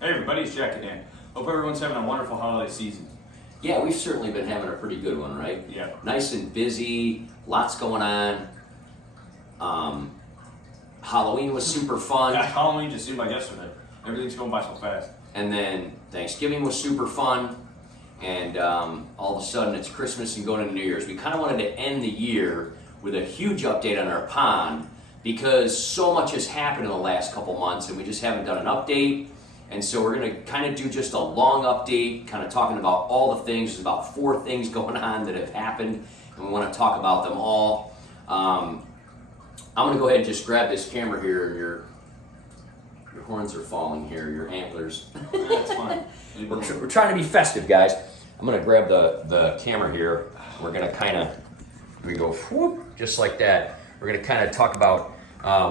Hey everybody, it's Jack and Dan. Hope everyone's having a wonderful holiday season. Yeah, we've certainly been having a pretty good one, right? Yeah. Nice and busy, lots going on. Halloween was super fun. Yeah, Halloween just seemed like yesterday. Everything's going by so fast. And then Thanksgiving was super fun. And all of a sudden it's Christmas and going into New Year's. We kind of wanted to end the year with a huge update on our pond because so much has happened in the last couple months and we just haven't done an update. And so we're going to kind of do just a long update, kind of talking about all the things. There's about 4 things going on that have happened, and we want to talk about them all. I'm going to go ahead and just grab this camera here, and your horns are falling here, your antlers. That's fine. We're trying to be festive, guys. I'm going to grab the camera here. We're going to kind of, we go whoop, just like that. We're going to kind of talk about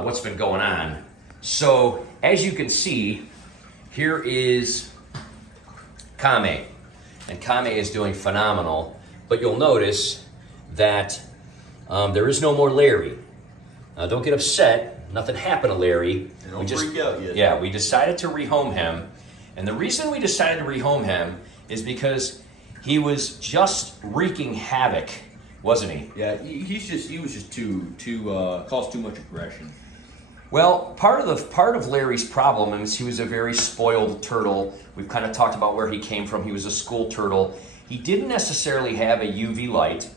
what's been going on. So, as you can see, here is Kame, and Kame is doing phenomenal, but you'll notice that there is no more Larry. Don't get upset, nothing happened to Larry. Don't freak out yet. Yeah, we decided to rehome him, and the reason we decided to rehome him is because he was just wreaking havoc, wasn't he? Yeah, he was just too caused too much aggression. Well, part of Larry's problem is he was a very spoiled turtle. We've kind of talked about where he came from. He was a school turtle. He didn't necessarily have a UV light,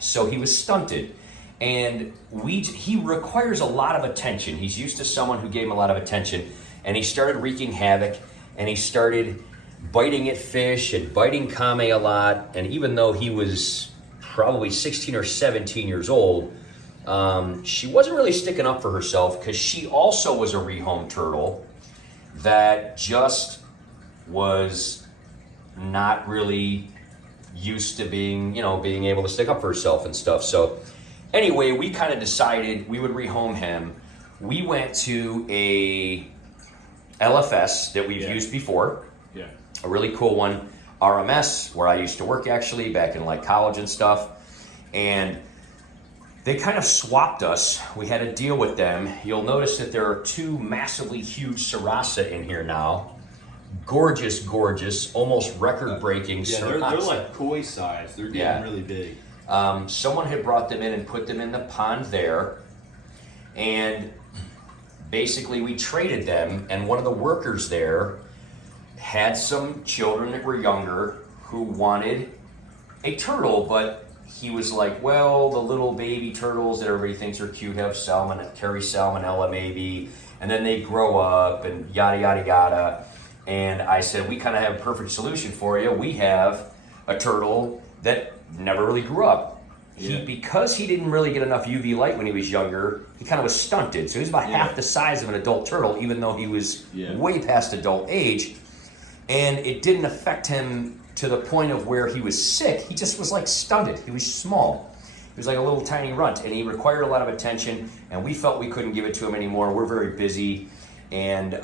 so he was stunted. And he requires a lot of attention. He's used to someone who gave him a lot of attention, and he started wreaking havoc, and he started biting at fish and biting Kame a lot. And even though he was probably 16 or 17 years old, she wasn't really sticking up for herself because she also was a rehome turtle that just was not really used to being able to stick up for herself and stuff. So anyway, we kind of decided we would rehome him. We went to a LFS that we've used before. Yeah. A really cool one, RMS, where I used to work actually back in like college and stuff. And they kind of swapped us. We had a deal with them. You'll notice that there are 2 massively huge Sarasa in here now. Gorgeous, gorgeous, almost record-breaking Sarasa. Yeah, they're like koi size. They're getting really big. Someone had brought them in and put them in the pond there. And basically we traded them, and one of the workers there had some children that were younger who wanted a turtle, but he was like, well, the little baby turtles that everybody thinks are cute carry salmonella maybe, and then they grow up and yada, yada, yada. And I said, we kind of have a perfect solution for you. We have a turtle that never really grew up. Yeah. Because he didn't really get enough UV light when he was younger, he kind of was stunted. So he was about half the size of an adult turtle, even though he was way past adult age. And it didn't affect him to the point of where he was sick. He just was like stunted. He was small. He was like a little tiny runt, and he required a lot of attention, and we felt we couldn't give it to him anymore. We're very busy, and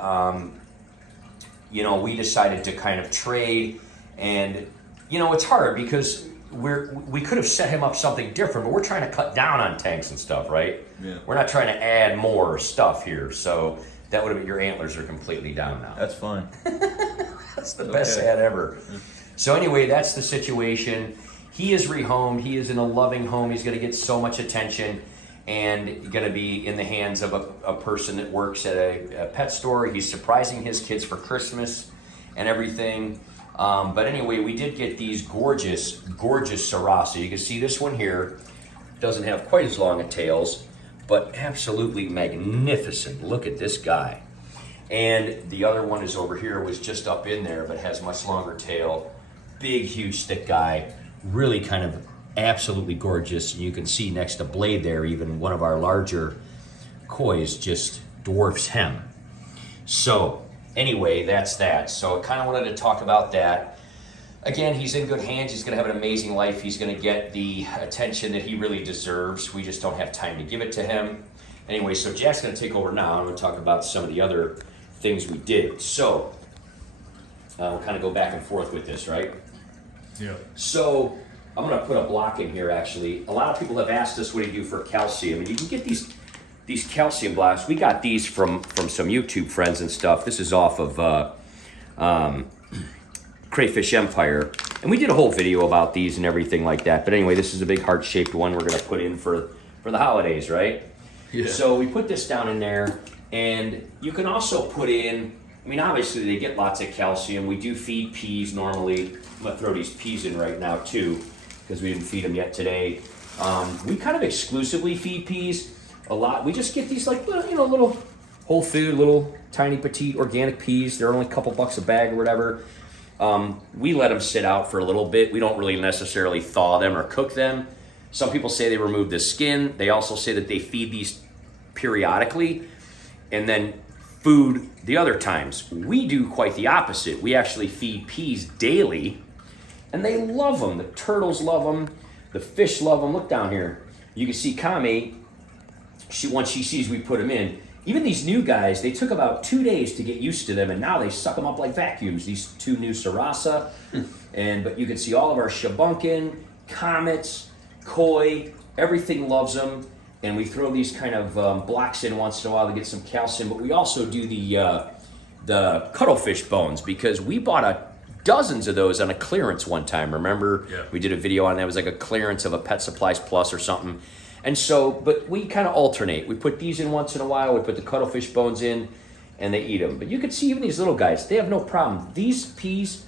we decided to kind of trade. And it's hard because we could have set him up something different, but we're trying to cut down on tanks and stuff, right? Yeah. We're not trying to add more stuff here. So that would have been, your antlers are completely down now. That's fine. That's the best ad ever. So anyway, that's the situation. He is rehomed. He is in a loving home. He's going to get so much attention and going to be in the hands of a person that works at a pet store. He's surprising his kids for Christmas and everything. But anyway, we did get these gorgeous, gorgeous Sarasa. You can see this one here. Doesn't have quite as long a tails, but absolutely magnificent. Look at this guy. And the other one is over here, was just up in there, but has much longer tail. Big, huge, thick guy. Really kind of absolutely gorgeous. And you can see next to Blade there, even one of our larger kois just dwarfs him. So anyway, that's that. So I kind of wanted to talk about that. Again, he's in good hands. He's going to have an amazing life. He's going to get the attention that he really deserves. We just don't have time to give it to him. Anyway, so Jack's going to take over now. I'm going to talk about some of the other things we did. So we'll kind of go back and forth with this, right? Yeah. So I'm going to put a block in here, actually. A lot of people have asked us what do you do for calcium, and you can get these calcium blocks. We got these from some YouTube friends and stuff. This is off of crayfish empire. And we did a whole video about these and everything like that. But anyway, this is a big heart-shaped one we're going to put in for the holidays, right? Yeah. So we put this down in there, and you can also put in, I mean, obviously they get lots of calcium. We do feed peas normally. I'm going to throw these peas in right now too, because we didn't feed them yet today. We kind of exclusively feed peas a lot. We just get these like, you know, little whole food, little tiny petite organic peas. They're only a couple bucks a bag or whatever. We let them sit out for a little bit. We don't really necessarily thaw them or cook them. Some people say they remove the skin. They also say that they feed these periodically and then food the other times. We do quite the opposite. We actually feed peas daily, and they love them. The turtles love them. The fish love them. Look down here. You can see Kame, once she sees we put them in, even these new guys, they took about 2 days to get used to them, and now they suck them up like vacuums. These two new Sarasa, but you can see all of our shubunkin, comets, koi, everything loves them. And we throw these kind of blocks in once in a while to get some calcium. But we also do the cuttlefish bones, because we bought dozens of those on a clearance one time. Remember? Yeah. We did a video on that. It was like a clearance of a Pet Supplies Plus or something. And so, but we kind of alternate. We put these in once in a while. We put the cuttlefish bones in, and they eat them. But you can see even these little guys, they have no problem. These peas,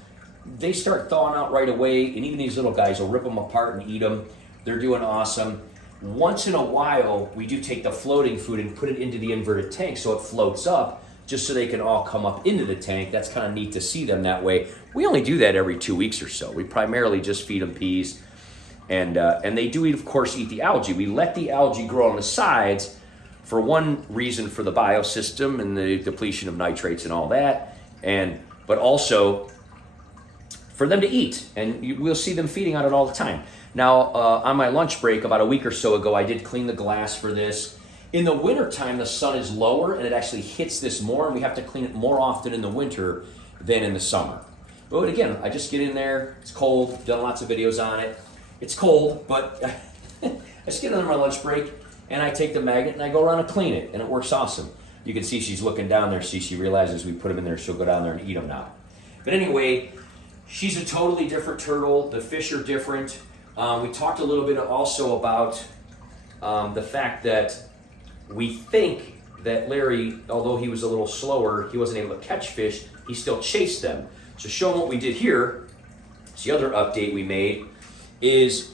they start thawing out right away, and even these little guys will rip them apart and eat them. They're doing awesome. Once in a while, we do take the floating food and put it into the inverted tank so it floats up, just so they can all come up into the tank. That's kind of neat to see them that way. We only do that every 2 weeks or so. We primarily just feed them peas. And they do, of course, eat the algae. We let the algae grow on the sides for one reason, for the biosystem and the depletion of nitrates and all that, but also for them to eat. And we'll see them feeding on it all the time. Now, on my lunch break about a week or so ago, I did clean the glass for this. In the wintertime, the sun is lower, and it actually hits this more, and we have to clean it more often in the winter than in the summer. But again, I just get in there. It's cold. Done lots of videos on it. It's cold, but I just get in there on my lunch break, and I take the magnet, and I go around and clean it, and it works awesome. You can see she's looking down there. See, she realizes we put them in there. She'll go down there and eat them now. But anyway, she's a totally different turtle. The fish are different. We talked a little bit also about the fact that we think that Larry, although he was a little slower, he wasn't able to catch fish, he still chased them. So showing what we did here, it's the other update we made, is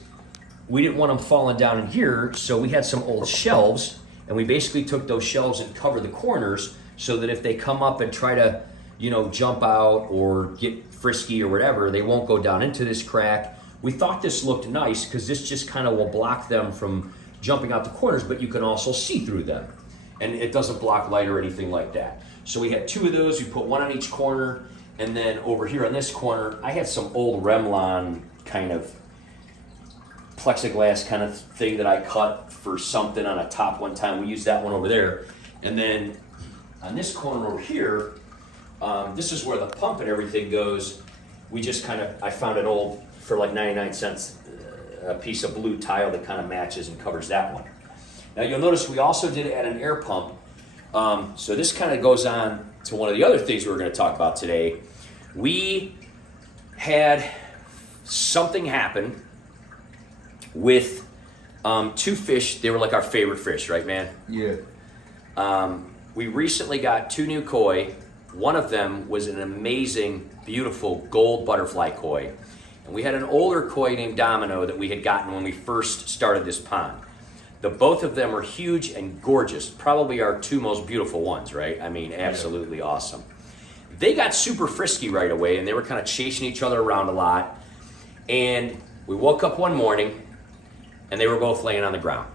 we didn't want them falling down in here, so we had some old shelves, and we basically took those shelves and covered the corners so that if they come up and try to, you know, jump out or get frisky or whatever, they won't go down into this crack. We thought this looked nice because this just kind of will block them from jumping out the corners, but you can also see through them. And it doesn't block light or anything like that. So we had 2 of those. We put one on each corner. And then over here on this corner, I had some old Remlon kind of plexiglass kind of thing that I cut for something on a top one time. We used that one over there. And then on this corner over here, this is where the pump and everything goes. We just kind of, I found an old, for like 99 cents, a piece of blue tile that kind of matches and covers that one. Now you'll notice we also did add an air pump. So this kind of goes on to one of the other things we're going to talk about today. We had something happen with 2 fish. They were like our favorite fish, right, man? Yeah. We recently got 2 new koi. One of them was an amazing, beautiful gold butterfly koi. And we had an older koi named Domino that we had gotten when we first started this pond. Both of them are huge and gorgeous. Probably our 2 most beautiful ones, right? I mean, absolutely awesome. They got super frisky right away, and they were kind of chasing each other around a lot. And we woke up one morning, and they were both laying on the ground.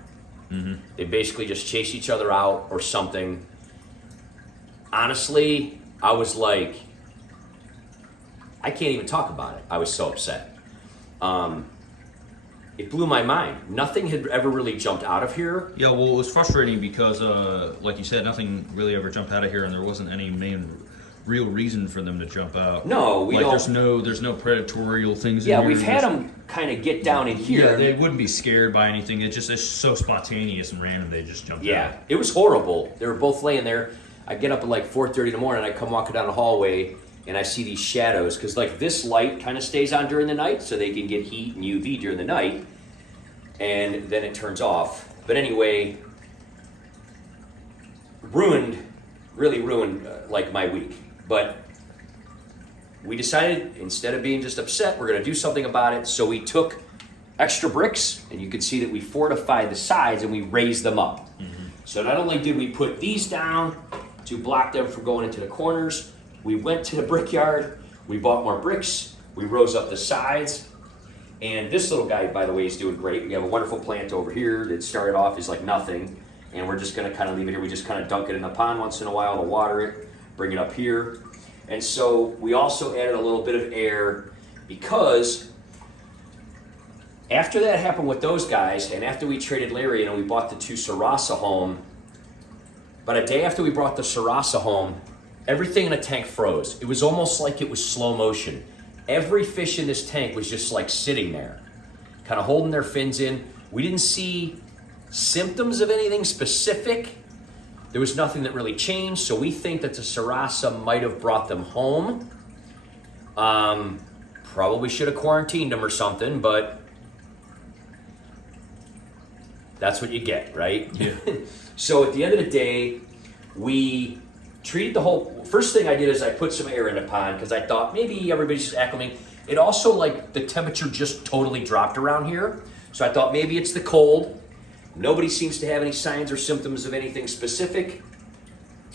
Mm-hmm. They basically just chased each other out or something. Honestly, I was like, I can't even talk about it. I was so upset. It blew my mind. Nothing had ever really jumped out of here. Yeah, well, it was frustrating because, like you said, nothing really ever jumped out of here, and there wasn't any real reason for them to jump out. No, we don't. There's no predatorial things. Yeah, in here. we've had them kind of get down in here. Yeah, they wouldn't be scared by anything. It's so spontaneous and random. They just jumped out. Yeah, it was horrible. They were both laying there. I get up at like 4:30 in the morning. I come walking down the hallway, and I see these shadows, because like this light kind of stays on during the night so they can get heat and UV during the night, and then it turns off. But anyway, really ruined like my week. But we decided, instead of being just upset, we're gonna do something about it. So we took extra bricks, and you can see that we fortified the sides and we raised them up. So not only did we put these down to block them from going into the corners, we went to the brickyard, we bought more bricks, we rose up the sides, and this little guy, by the way, is doing great. We have a wonderful plant over here that started off as like nothing, and we're just gonna kind of leave it here. We just kind of dunk it in the pond once in a while to water it, bring it up here. And so we also added a little bit of air, because after that happened with those guys, and after we traded Larry and we bought the 2 Sarasa home, but a day after we brought the Sarasa home, everything in the tank froze. It was almost like it was slow motion. Every fish in this tank was just like sitting there, kind of holding their fins in. We didn't see symptoms of anything specific. There was nothing that really changed, so we think that the Sarasa might have brought them home. Probably should have quarantined them or something, but that's what you get, right? Yeah. So at the end of the day, we treated the whole, first thing I did is I put some air in the pond, because I thought maybe everybody's just acclimating. It also, like, the temperature just totally dropped around here. So I thought maybe it's the cold. Nobody seems to have any signs or symptoms of anything specific.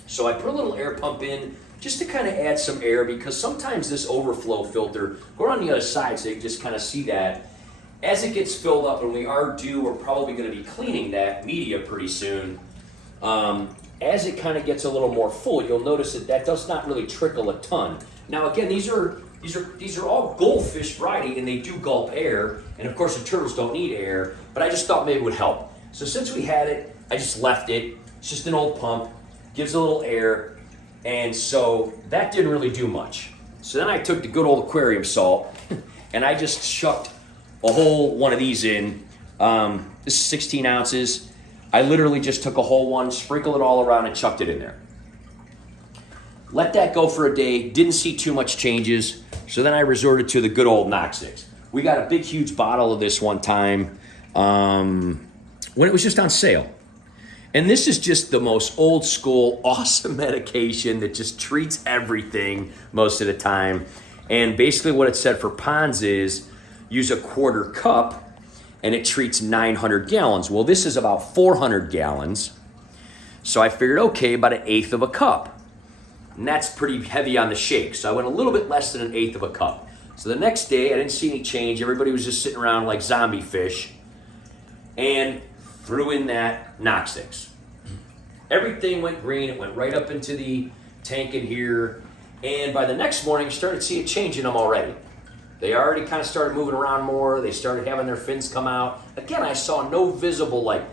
So I put a little air pump in just to kind of add some air, because sometimes this overflow filter, go on the other side so you can just kind of see that. As it gets filled up, and we are due, we're probably going to be cleaning that media pretty soon. As it kind of gets a little more full, you'll notice that does not really trickle a ton. Now again, these are all goldfish variety, and they do gulp air, and of course the turtles don't need air, but I just thought maybe it would help. So since we had it, I just left it. It's just an old pump, gives a little air, and so that didn't really do much. So then I took the good old aquarium salt, and I just shucked a whole one of these in. This is 16 ounces. I literally just took a whole one, sprinkled it all around, and chucked it in there. Let that go for a day, didn't see too much changes, so then I resorted to the good old NOX-ICH. We got a big, huge bottle of this one time when it was just on sale. And this is just the most old school, awesome medication that just treats everything most of the time. And basically what it said for ponds is, use a 1/4 cup, and it treats 900 gallons. Well, this is about 400 gallons. So I figured, okay, about 1/8 of a cup. And that's pretty heavy on the shake. So I went a little bit less than 1/8 of a cup. So the next day, I didn't see any change. Everybody was just sitting around like zombie fish, and threw in that NOX-ICH. Everything went green. It went right up into the tank in here. And by the next morning, I started seeing a change in them already. They already kind of started moving around more. They started having their fins come out. Again, I saw no visible like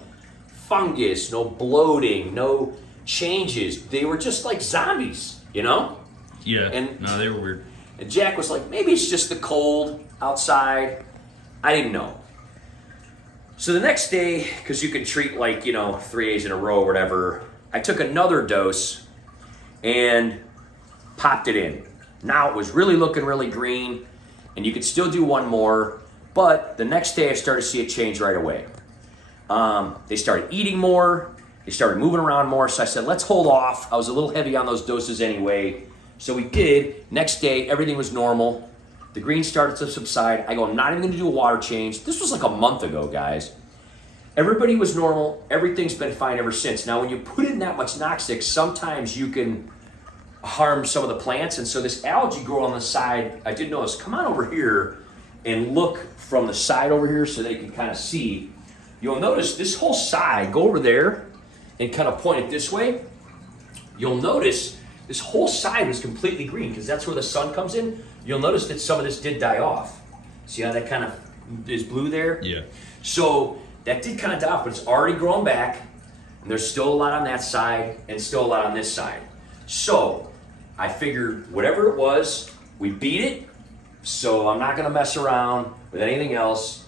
fungus, no bloating, no changes. They were just like zombies, you know? Yeah. And no, they were weird. And Jack was like, maybe it's just the cold outside. I didn't know. So the next day, because you can treat like, 3 days in a row or whatever, I took another dose and popped it in. Now it was really looking really green, and you could still do one more, but the next day I started to see a change right away. They started eating more, they started moving around more, so I said, let's hold off. I was a little heavy on those doses anyway, so we did. Next day, everything was normal. The green started to subside. I go, I'm not even gonna do a water change. This was like a month ago, guys. Everybody was normal. Everything's been fine ever since. Now, when you put in that much NOX-ICH, sometimes you can harm some of the plants, and so this algae grow on the side, I did notice. Come on over here and look from the side over here so they can kind of see. You'll notice this whole side, go over there and kind of point it this way. You'll notice this whole side was completely green because that's where the sun comes in. You'll notice that some of this did die off. See how that kind of is blue there? Yeah. So that did kind of die off, but it's already grown back, and there's still a lot on that side and still a lot on this side. So I figured whatever it was, we beat it, so I'm not gonna mess around with anything else,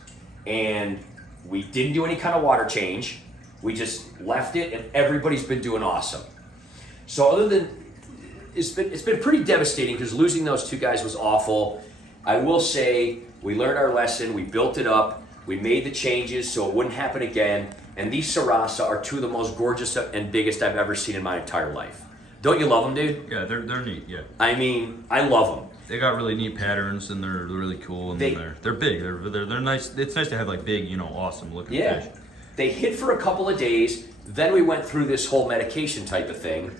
and we didn't do any kind of water change. We just left it, and everybody's been doing awesome. So other than it's been pretty devastating because losing those two guys was awful. I will say we learned our lesson. We built it up. We made the changes so it wouldn't happen again. And these Sarasa are two of the most gorgeous and biggest I've ever seen in my entire life. Don't you love them, dude? Yeah, they're neat. Yeah, I mean, I love them. they got really neat patterns and they're really cool and they're big. They're nice. It's nice to have like big, awesome looking fish. They hit for a couple of days. Then we went through this whole medication type of thing.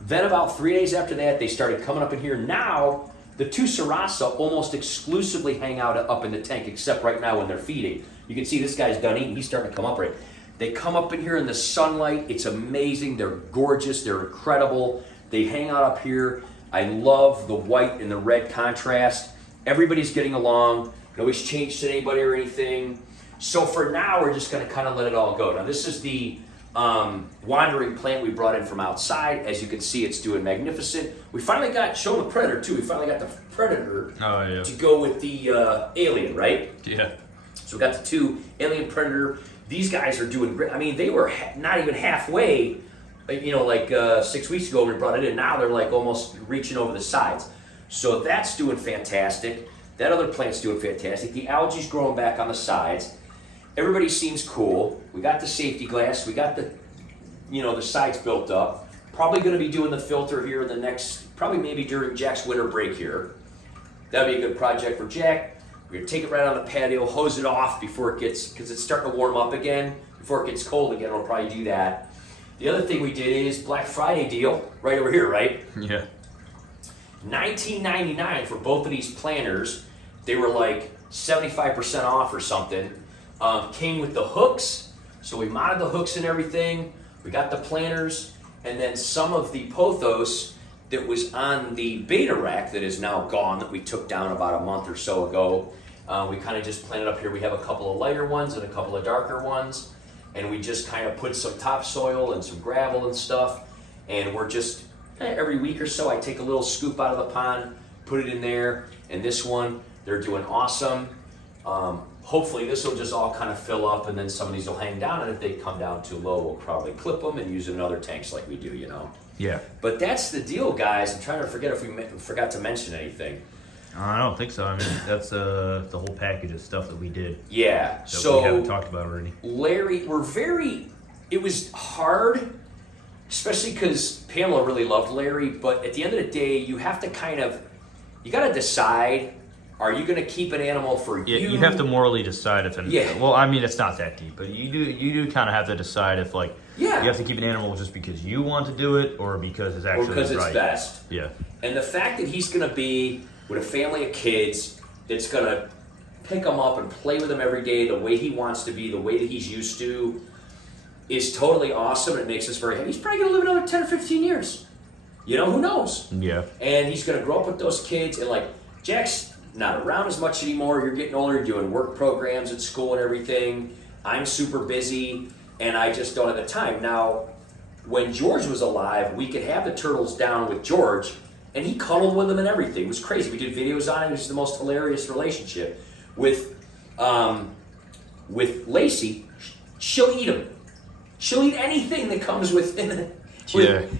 Then about 3 days after that, they started coming up in here. Now, the two Sarasa almost exclusively hang out up in the tank, except right now when they're feeding. You can see this guy's done eating. He's starting to come up right. They come up in here in the sunlight. It's amazing. They're gorgeous. They're incredible. They hang out up here. I love the white and the red contrast. Everybody's getting along. Nobody's changed to anybody or anything. So for now, we're just going to kind of let it all go. Now, this is the wandering plant we brought in from outside. As you can see, it's doing magnificent. We finally got, show the predator too. We finally got the predator to go with the alien, right? Yeah. So we got the two alien predator. These guys are doing great. I mean, they were not even halfway, 6 weeks ago when we brought it in. Now they're like almost reaching over the sides. So that's doing fantastic. That other plant's doing fantastic. The algae's growing back on the sides. Everybody seems cool. We got the safety glass. We got the, the sides built up. Probably going to be doing the filter here in the next, probably maybe during Jack's winter break here. That'd be a good project for Jack. We're going to take it right on the patio, hose it off before it gets, because it's starting to warm up again. Before it gets cold again, we'll probably do that. The other thing we did is Black Friday deal, right over here, right? Yeah. $19.99 for both of these planters. They were like 75% off or something. Came with the hooks, so we mounted the hooks and everything. We got the planters, and then some of the pothos that was on the beta rack that is now gone that we took down about a month or so ago. We kind of just planted up here. We have a couple of lighter ones and a couple of darker ones, and we just kind of put some topsoil and some gravel and stuff, and we're just, every week or so I take a little scoop out of the pond, put it in there, and this one, they're doing awesome. Hopefully this will just all kind of fill up, and then some of these will hang down, and if they come down too low, we'll probably clip them and use them in other tanks like we do, Yeah. But that's the deal, guys. I'm trying to forget if we forgot to mention anything. I don't think so. I mean, that's the whole package of stuff that we did. Yeah. That so we haven't talked about already. Larry, it was hard, especially because Pamela really loved Larry, but at the end of the day, you have to you got to decide, are you going to keep an animal for you? You have to morally decide if well, I mean, it's not that deep, but you do kind of have to decide if you have to keep an animal just because you want to do it or because it's actually because it's right. best. Yeah. And the fact that he's going to be with a family of kids that's going to pick him up and play with him every day the way he wants to be, the way that he's used to, is totally awesome, and it makes us very happy. He's probably going to live another 10 or 15 years. Who knows? Yeah. And he's going to grow up with those kids, and Jack's not around as much anymore. You're getting older, you're doing work programs at school and everything. I'm super busy, and I just don't have the time. Now, when George was alive, we could have the turtles down with George, and he cuddled with them and everything. It was crazy. We did videos on it. It was the most hilarious relationship. With Lacey, she'll eat them. She'll eat anything that comes in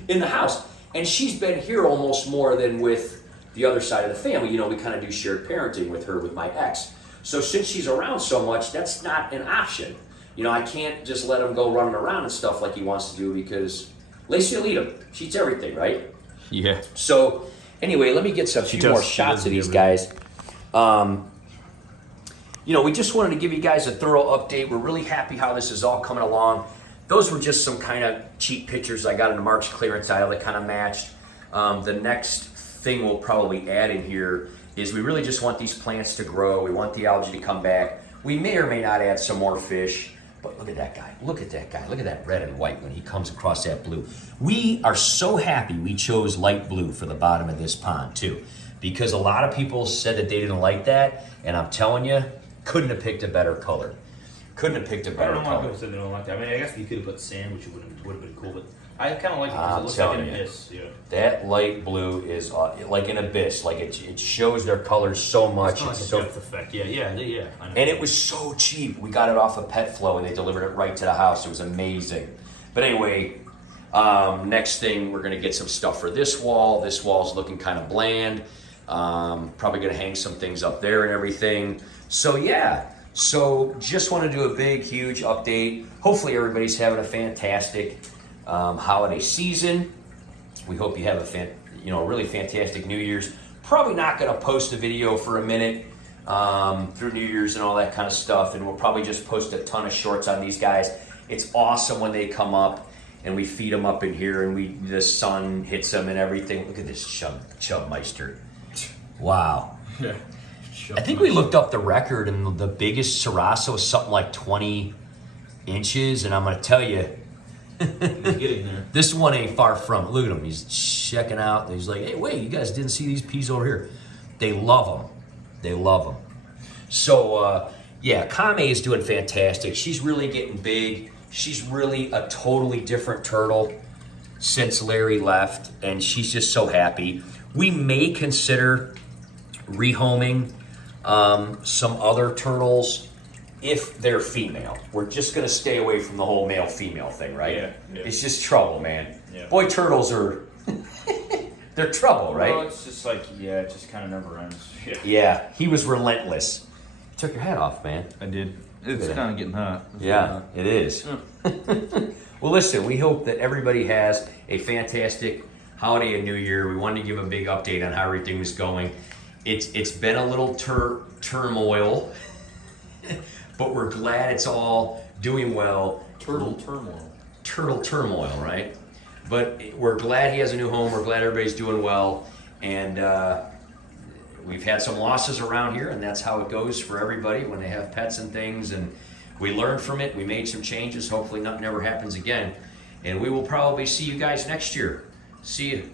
the house. And she's been here almost more than with the other side of the family. We kind of do shared parenting with her, with my ex. So since she's around so much, that's not an option. I can't just let him go running around and stuff like he wants to do because Lacey will eat him. She eats everything, right? Yeah. So anyway, let me get a few more shots of these guys. We just wanted to give you guys a thorough update. We're really happy how this is all coming along. Those were just some kind of cheap pictures I got in the March clearance aisle that kind of matched. The next thing we'll probably add in here is we really just want these plants to grow. We want the algae to come back. We may or may not add some more fish, but look at that guy. Look at that guy. Look at that red and white when he comes across that blue. We are so happy we chose light blue for the bottom of this pond too, because a lot of people said that they didn't like that, and I'm telling you, couldn't have picked a better color. Couldn't have picked a better color. I don't know why people said they don't like that. I mean, I guess you could have put sand, which would have been cool, but I kind of like it because it looks like an abyss. Yeah. That light blue is like an abyss. Like it shows their colors so much. It's like a depth effect. Yeah. I know. And it was so cheap. We got it off of Pet Flow, and they delivered it right to the house. It was amazing. But anyway, Next thing, we're gonna get some stuff for this wall. This wall's looking kind of bland. Probably gonna hang some things up there and everything. So yeah, so just want to do a big, huge update. Hopefully everybody's having a fantastic holiday season. We hope you have a really fantastic New Year's. Probably not gonna post a video for a minute through New Year's and all that kind of stuff, and we'll probably just post a ton of shorts on these guys. It's awesome when they come up and we feed them up in here and the sun hits them and everything. Look at this Chubmeister. Wow. Yeah. I think we looked up the record, and the biggest Sarasa was something like 20 inches, and I'm going to tell you, Getting there. this one ain't far from it. Look at him. He's checking out. He's like, hey, wait, you guys didn't see these peas over here. They love them. They love them. So, yeah, Kame is doing fantastic. She's really getting big. She's really a totally different turtle since Larry left, and she's just so happy. We may consider rehoming some other turtles if they're female. We're just going to stay away from the whole male-female thing, right? Yeah. It's just trouble, man. Yeah. Boy, turtles are... they're trouble, right? Well, it's just like, yeah, it just kind of never ends. Yeah. Yeah, he was relentless. Took your hat off, man. I did. It's kind of getting hot. Yeah, it is. Well, listen, we hope that everybody has a fantastic holiday and New Year. We wanted to give a big update on how everything was going. It's been a little turmoil, but we're glad it's all doing well. Turtle turmoil. Turtle turmoil, right? But we're glad he has a new home. We're glad everybody's doing well. And we've had some losses around here, and that's how it goes for everybody when they have pets and things. And we learned from it. We made some changes. Hopefully nothing ever happens again. And we will probably see you guys next year. See you.